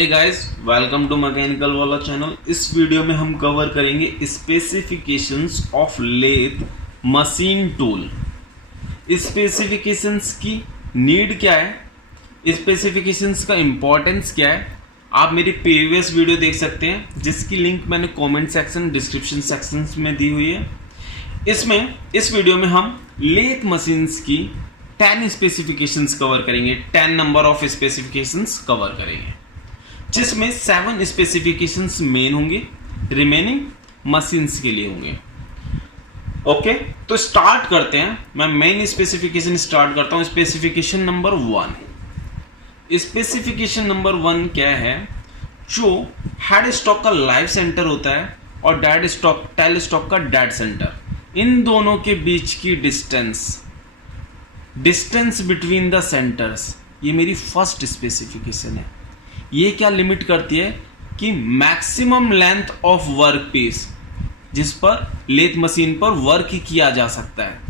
Hey guys, welcome to mechanical वाला channel. इस video में हम कवर करेंगे specifications of lathe machine tool. Specifications की नीड क्या है, स्पेसिफिकेशंस का इंपॉर्टेंस क्या है, आप मेरी प्रीवियस वीडियो देख सकते हैं जिसकी लिंक मैंने कमेंट सेक्शन डिस्क्रिप्शन सेक्शन में दी हुई है। इस वीडियो में हम लेथ मशीन्स की 10 स्पेसिफिकेशंस कवर करेंगे, 10 नंबर ऑफ स्पेसिफिकेशंस कवर करेंगे, जिसमें 7 स्पेसिफिकेशंस मेन होंगे, रिमेनिंग मशीन्स के लिए होंगे। ओके, तो स्टार्ट करते हैं। मैं मेन स्पेसिफिकेशन स्टार्ट करता हूं। Specification number 1। स्पेसिफिकेशन नंबर 1 क्या है? जो हेड स्टॉक का लाइव सेंटर होता है और टेल स्टॉक का डेड सेंटर, इन दोनों के बीच की डिस्टेंस बिटवीन द सेंटर्स, ये मेरी फर्स्ट स्पेसिफिकेशन है। ये क्या लिमिट करती है कि maximum length of work piece जिस पर लेथ मशीन पर वर्क किया जा सकता है,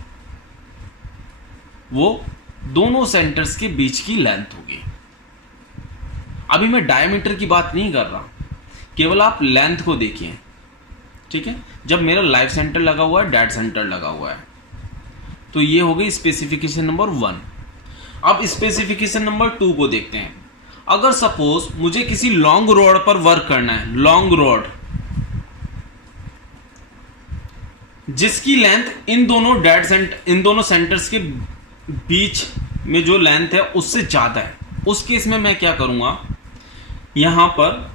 वो दोनों सेंटर्स के बीच की लेंथ होगी। अभी मैं डायमीटर की बात नहीं कर रहा, केवल आप लेंथ को देखिए। ठीक है, जब मेरा लाइव सेंटर लगा हुआ है, डेड सेंटर लगा हुआ है, तो ये हो गई स्पेसिफिकेशन नंबर 1। अब स्पेसिफिकेशन नंबर 2 को देखते हैं। अगर सपोज मुझे किसी लॉन्ग रोड पर वर्क करना है, लॉन्ग रोड जिसकी लेंथ इन दोनों सेंटर्स के बीच में जो लेंथ है उससे ज्यादा है, उस केस में मैं क्या करूंगा, यहां पर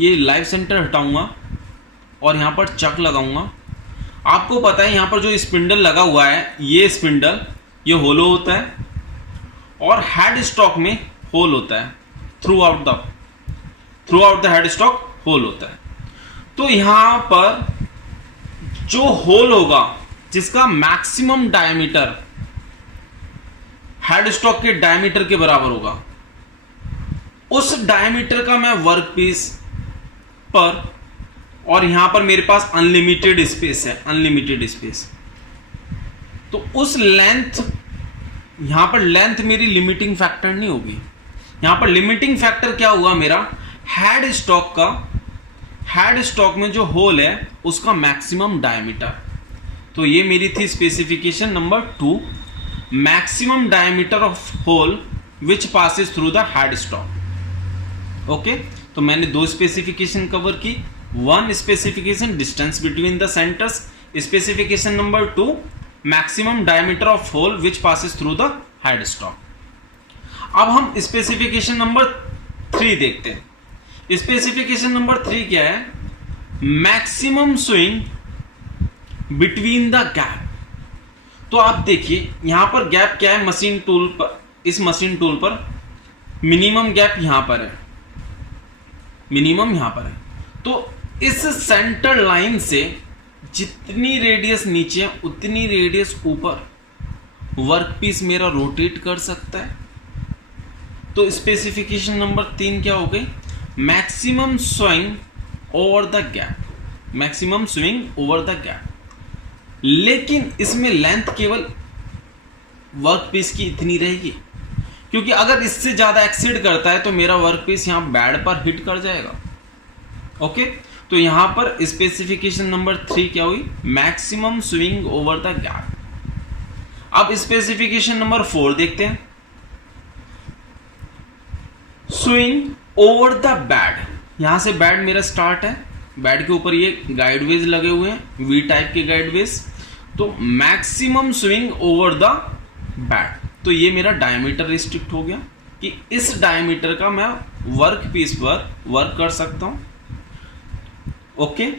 ये लाइव सेंटर हटाऊंगा और यहां पर चक लगाऊंगा। आपको पता है यहां पर जो स्पिंडल लगा हुआ है, ये स्पिंडल ये होलो होता है और हेड स्टॉक में होल होता है। Throughout the head stock hole होता है। तो यहां पर जो होल होगा जिसका मैक्सिमम डायमीटर हेड स्टॉक के डायमीटर के बराबर होगा, उस डायमीटर का मैं वर्क पीस पर, और यहां पर मेरे पास अनलिमिटेड स्पेस है, अनलिमिटेड स्पेस, तो उस लेंथ, यहां पर लेंथ मेरी लिमिटिंग फैक्टर नहीं होगी। यहां पर लिमिटिंग फैक्टर क्या हुआ मेरा, हेड स्टॉक में जो होल है उसका मैक्सिमम डायमीटर। तो ये मेरी थी specification number 2, maximum diameter of hole which passes through the head stock. Okay, तो मैंने 2 स्पेसिफिकेशन कवर की। 1 specification distance between the centres, specification number 2 maximum diameter of hole which passes through the head stock. अब हम specification number 3 देखते हैं। Specification number 3 क्या है? Maximum swing between the gap. तो आप देखिए यहां पर गैप क्या है, मशीन टूल पर, इस मशीन टूल पर मिनिमम गैप यहां पर है, मिनिमम यहां पर है। तो इस सेंटर लाइन से जितनी रेडियस नीचे उतनी रेडियस ऊपर वर्क पीस मेरा रोटेट कर सकता है। तो स्पेसिफिकेशन नंबर 3 क्या हो गई? Maximum swing over the gap, maximum swing over the gap. लेकिन इसमें लेंथ केवल वर्क पीस की इतनी रहेगी, क्योंकि अगर इससे ज्यादा एक्सीड करता है तो मेरा वर्क पीस यहां बेड पर हिट कर जाएगा। ओके, तो यहां पर स्पेसिफिकेशन नंबर 3 क्या हुई? Maximum swing over the gap. अब स्पेसिफिकेशन नंबर 4 देखते हैं। स्विंग ओवर द बेड, यहां से बेड मेरा स्टार्ट है, बेड के ऊपर ये गाइडवेज लगे हुए हैं, वी टाइप के गाइडवेज। तो maximum swing over the bed, तो ये मेरा डायमीटर रिस्ट्रिक्ट हो गया कि इस डायमीटर का मैं वर्क पीस पर वर्क कर सकता हूं। ओके,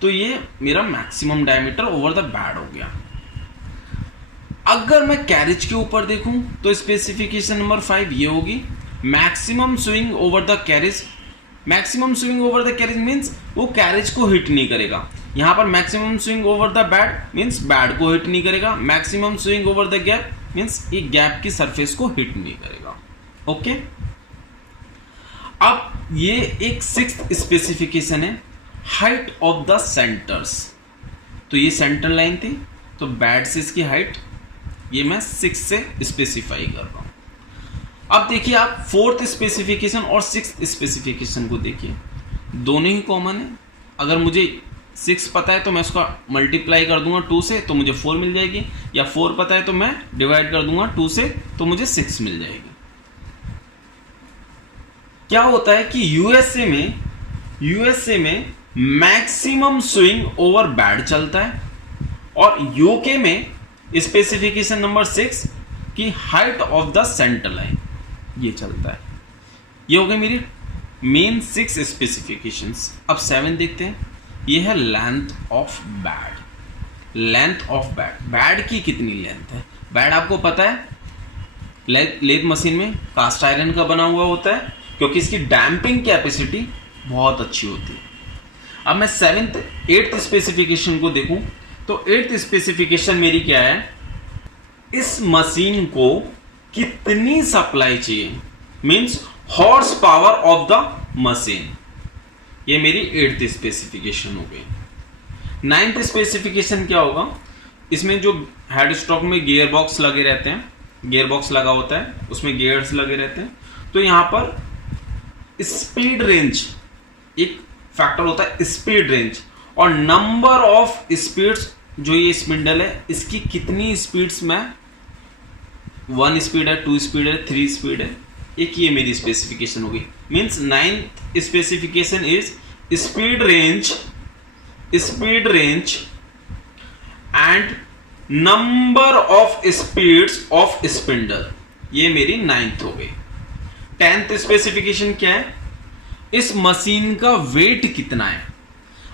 तो ये मेरा maximum diameter over the bed हो गया। अगर मैं कैरेज के ऊपर देखूं तो स्पेसिफिकेशन नंबर 5 ये होगी, maximum swing over the carriage. Maximum swing over the carriage means वो कैरेज को हिट नहीं करेगा। यहां पर maximum swing over the bed means bed को हिट नहीं करेगा। Maximum swing over the gap means ये गैप की सरफेस को हिट नहीं करेगा। ओके, अब ये एक 6th स्पेसिफिकेशन है, हाइट ऑफ द सेंटर्स। तो ये सेंटर लाइन थी, तो बेड से इसकी हाइट ये मैं 6 से स्पेसिफाई कर रहा हूं। अब देखिए आप फोर्थ स्पेसिफिकेशन और सिक्स्थ स्पेसिफिकेशन को देखिए, दोनों ही कॉमन है। अगर मुझे 6 पता है तो मैं उसका मल्टीप्लाई कर दूंगा 2 से तो मुझे 4 मिल जाएगी, या 4 पता है तो मैं डिवाइड कर दूंगा 2 से तो मुझे 6 मिल जाएगी। क्या होता है कि यूएसए में मैक्सिमम स्विंग ओवर बैड चलता है, और यूके में स्पेसिफिकेशन नंबर 6 की height of the centre line ये चलता है। ये हो गई मेरी मेन 6 स्पेसिफिकेशंस। अब 7 देखते हैं, ये है length of bad. Length of bad की कितनी लेंथ है? बैड आपको पता है लेथ मशीन में कास्ट आयरन का बना हुआ होता है, क्योंकि इसकी डैम्पिंग कैपेसिटी बहुत अच्छी होती है। अब मैं 7th 8th स्पेसिफिकेशन को देखूं तो 8th स्पेसिफिकेशन मेरी क्या है, इस मशीन को कितनी सप्लाई चाहिए, means horse power of the machine. ये मेरी 8th स्पेसिफिकेशन हो गई। 9th स्पेसिफिकेशन क्या होगा, इसमें जो हेड स्टॉक में गियर बॉक्स लगे रहते हैं, गियर बॉक्स लगा होता है, उसमें गियर्स लगे रहते हैं, तो यहां पर स्पीड रेंज एक फैक्टर होता है, स्पीड रेंज और नंबर ऑफ स्पीड्स। जो ये स्पिंडल है इसकी कितनी स्पीड्स में, 1 स्पीड है, 2 स्पीड है, 3 स्पीड है, एक ये मेरी स्पेसिफिकेशन होगी। Means 9th specification is speed range and number of speeds of spindle. ये मेरी 9th हो गई। 10th स्पेसिफिकेशन क्या है, इस मशीन का वेट कितना है।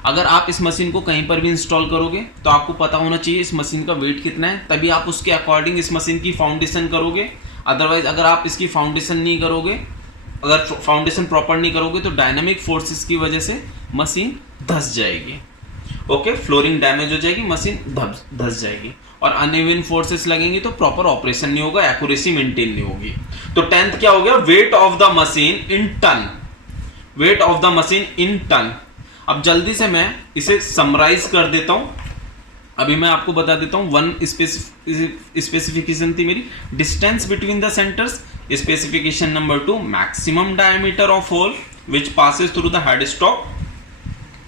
अगर आप इस मशीन को कहीं पर भी इंस्टॉल करोगे तो आपको पता होना चाहिए इस मशीन का वेट कितना है, तभी आप उसके अकॉर्डिंग इस मशीन की फाउंडेशन करोगे। अदरवाइज अगर आप इसकी फाउंडेशन नहीं करोगे, अगर फाउंडेशन प्रॉपर नहीं करोगे तो डायनामिक फोर्सेस की वजह से मशीन धंस जाएगी। ओके, फ्लोरिंग डैमेज हो जाएगी, मशीन धंस जाएगी, और अनइवन फोर्सेस लगेंगी तो प्रॉपर ऑपरेशन नहीं होगा, एक्यूरेसी मेंटेन नहीं होगी। तो 10th क्या हो गया, weight of the machine in ton. Weight of the machine in ton. अब जल्दी से मैं इसे समराइज कर देता हूं। अभी मैं आपको बता देता हूं, 1 स्पेसिफिकेशन थी मेरी distance between the centres, specification number 2 maximum diameter of hole which passes through the head stock,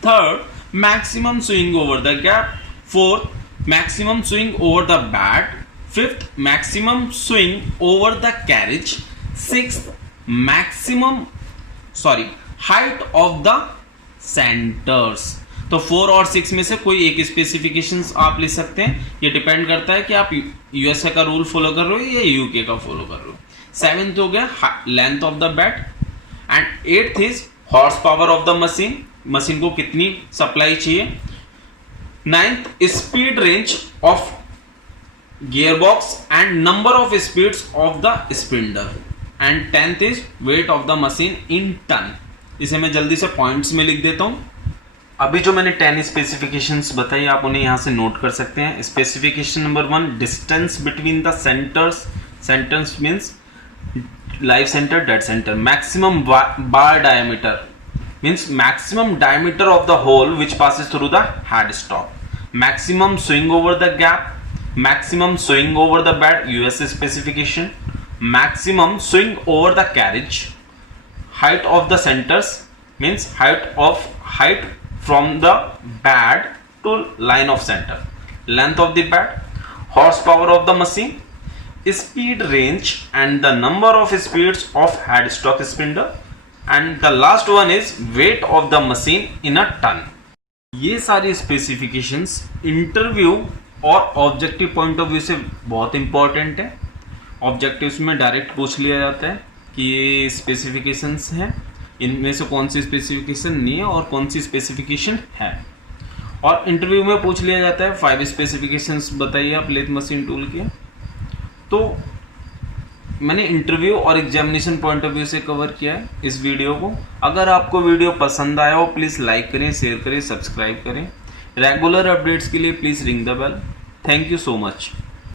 3rd maximum swing over the gap, 4th maximum swing over the bed, 5th maximum swing over the carriage, 6th maximum height of the centres. तो 4 और 6 में से कोई एक specifications आप ले सकते हैं, ये डिपेंड करता है कि आप यूएसए का रूल फॉलो कर रहे हो या यूके का फॉलो कर रहे हो। 7th हो गया length of the bed, and 8th is horsepower of the machine, machine को कितनी सप्लाई चाहिए। 9th speed range of gearbox and number of speeds of the spindle, and 10th is weight of the machine in ton. इसे मैं जल्दी से points में लिख देता हूं। अभी जो मैंने 10 स्पेसिफिकेशंस बताई आप उन्हें यहां से नोट कर सकते हैं। Specification number 1 distance between the centres, centres means live centre, dead centre. Maximum bar diameter means maximum diameter of the hole which passes through the head stock. Maximum swing over the gap, maximum swing over the bed, USA specification. Maximum swing over the carriage, height of the centers means height from the bed to line of center, length of the bed, horsepower of the machine, speed range and the number of speeds of headstock spindle, and the last one is weight of the machine in a ton. ये सारी specifications interview और objective point of view से बहुत important है। Objectives में direct पूछ लिया जाता है कि ये स्पेसिफिकेशंस हैं, इनमें से कौन सी स्पेसिफिकेशन नहीं है और कौन सी स्पेसिफिकेशन है। और इंटरव्यू में पूछ लिया जाता है 5 स्पेसिफिकेशंस बताइए आप लेथ मशीन टूल के। तो मैंने इंटरव्यू और एग्जामिनेशन पॉइंट ऑफ व्यू से कवर किया है इस वीडियो को। अगर आपको वीडियो पसंद आया हो प्लीज़ लाइक करें, शेयर करें, सब्सक्राइब करें। रेगुलर अपडेट्स के लिए please ring the bell. Thank you so much.